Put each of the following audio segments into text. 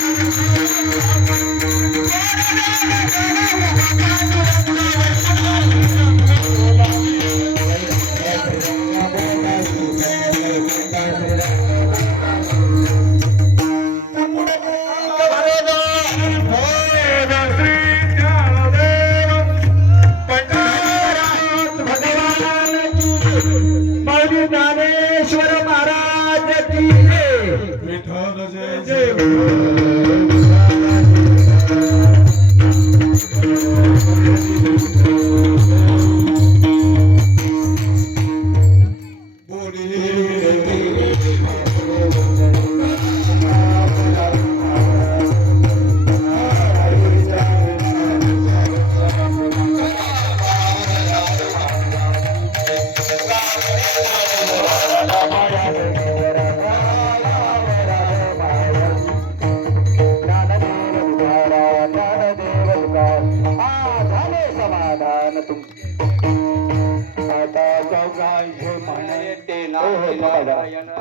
はあはあはあはあはあはあ。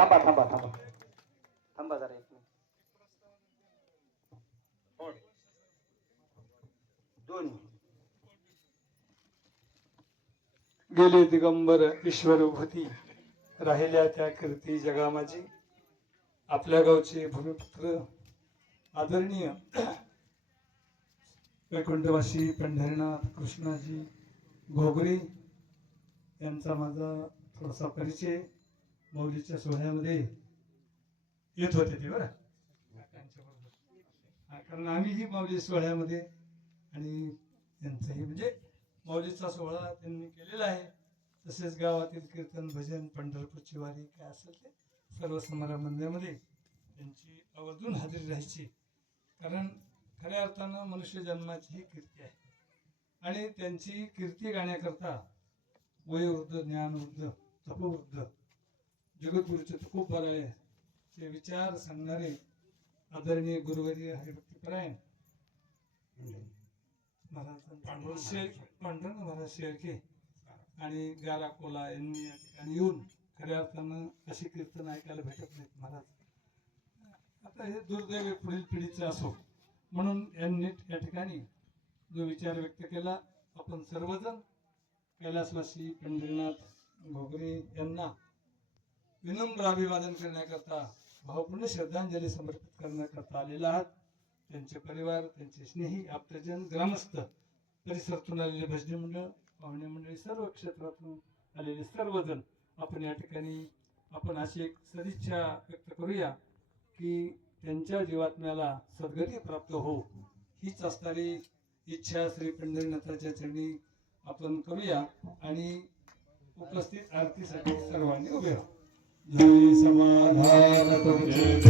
थांबा थांबा थांबा. थांबा जरा एक मिनिट. दोन गेले दिगंबर ईश्वर भूती राहिल्या त्या कीर्ती जगा माझी आपल्या गावचे भूमिपुत्र आदरणीय वैकुंठवासी पंढरीनाथ कृष्णाजी घोगरे यांचा माझा थोडासा परिचय. मौलीच्या सोहळ्यामध्ये येत होते ते बरं? हा, कारण आम्हीही माऊली सोहळ्यामध्ये आणि त्यांचंही म्हणजे माऊलीचा सोहळा त्यांनी केलेला आहे. तसेच गावातील कीर्तन भजन पंढरपूरची वारी काय असेल ते सर्व समारंभामध्ये त्यांची आवर्जून हजेरी राहायची. कारण खऱ्या अर्थानं मनुष्य जन्माची ही कीर्ती आहे. आणि त्यांची कीर्ती गाण्याकरता वयोवृद्ध ज्ञानवृद्ध तपवृद्ध जगद्गुरूचे खूप बरं आहे. ते विचार सांगणारे आदरणीय गुरुवर्य हरिभक्तीपरायण महाराज शेर पांढरंग महाराज शेळके आणि गारा कोला यांनी या ठिकाणी येऊन खऱ्या अर्थानं अशी कीर्तन ऐकायला भेटत नाहीत महाराज. आता हे दुर्दैव पुढील पिढीचं असो. म्हणून यांनी या ठिकाणी जो विचार व्यक्त केला आपण सर्वजण कैलासवासी पंढरीनाथ घोगरे यांना विनम्र अभिवादन करण्याकरता भावपूर्ण श्रद्धांजली समर्पित करण्याकरता आलेला आहात. त्यांचे परिवार त्यांचे स्नेही आप्तजन ग्रामस्थ परिसरातून आलेले भजनी मंडळ पाहुणे मंडळी सर्व क्षेत्रातून आलेले सर्वजण आपण या ठिकाणी आपण अशी एक सदिच्छा व्यक्त करूया की त्यांच्या जीवात्म्याला सद्गती प्राप्त हो हीच असणारी इच्छा श्री पंढरीनाथाच्या चरणी आपण करूया आणि उपस्थित आरतीसाठी सर्वांनी उभे राहू. समाधान तुमचे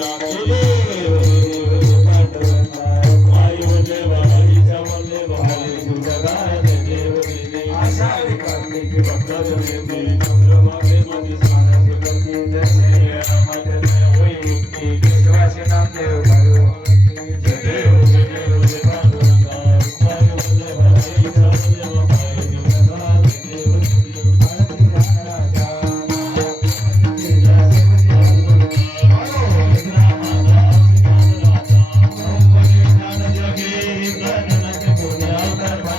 রাখে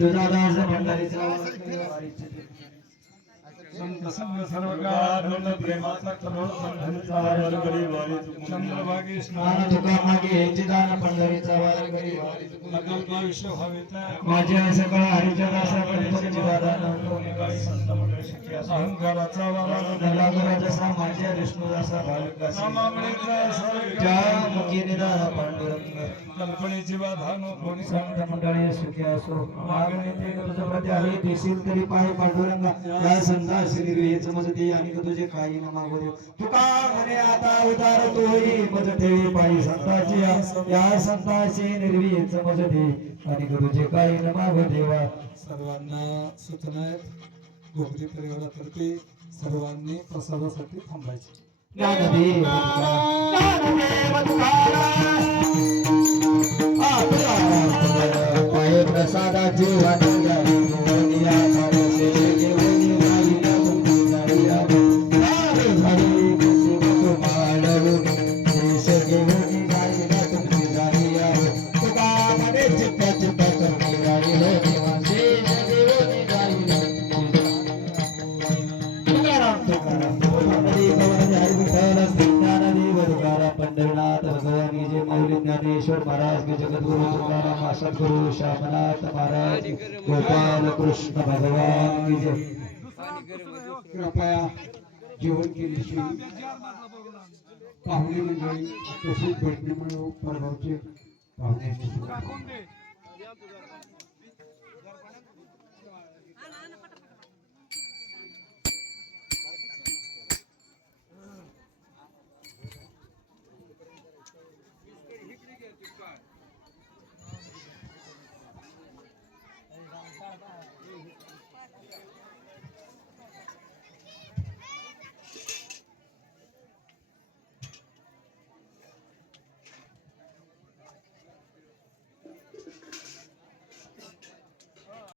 तुझा दास पंढरीचा संग सर्वकाळ धन प्रेमाचा करोड बंधनचा वार करी वारी चंद्रभागी स्नान तुका मागे याची दान पंढरीचा वारी करी वारी सगळं दासा गणपतीची दादा नवतो काही संत मंडळी शिखी असो. अहंकाराचा वारा नलागरा जसा माझ्या विष्णू दासा भाविकासी नामावळीचा सर्व ज्या मुखी निदान पांडुरंग. कल्पनेची बाधा नो कोणी संत मंडळी सुखी असो. मागणी ते तुझं प्रती आहे. देशील तरी पाय पांडुरंगा. या संतास निर्वेच मजते आणि तुझे काही न मागू देव तुका म्हणे आता उदार तोही मज ठेवी पायी संताची या संताची निर्वेच मजते आणि तुझे काही न मागू देवा सर्वांना सूचना आहेत. गोगरी परिवारातर्फे सर्वांनी प्रसादासाठी थांबायचे. ज्ञानदेव ज्ञानदेव तुकाराम. प्रसादाची वाणी ज्ञानेश्वर महाराज के जगत गुरु तुकाराम सदगुरु श्यामनाथ महाराज, गोपाल कृष्ण भगवान की जय। कृपया जेवण केल्याशिवाय पाहुणे मंडळी तसेच भेटणे म्हणून परभावचे पाहुणे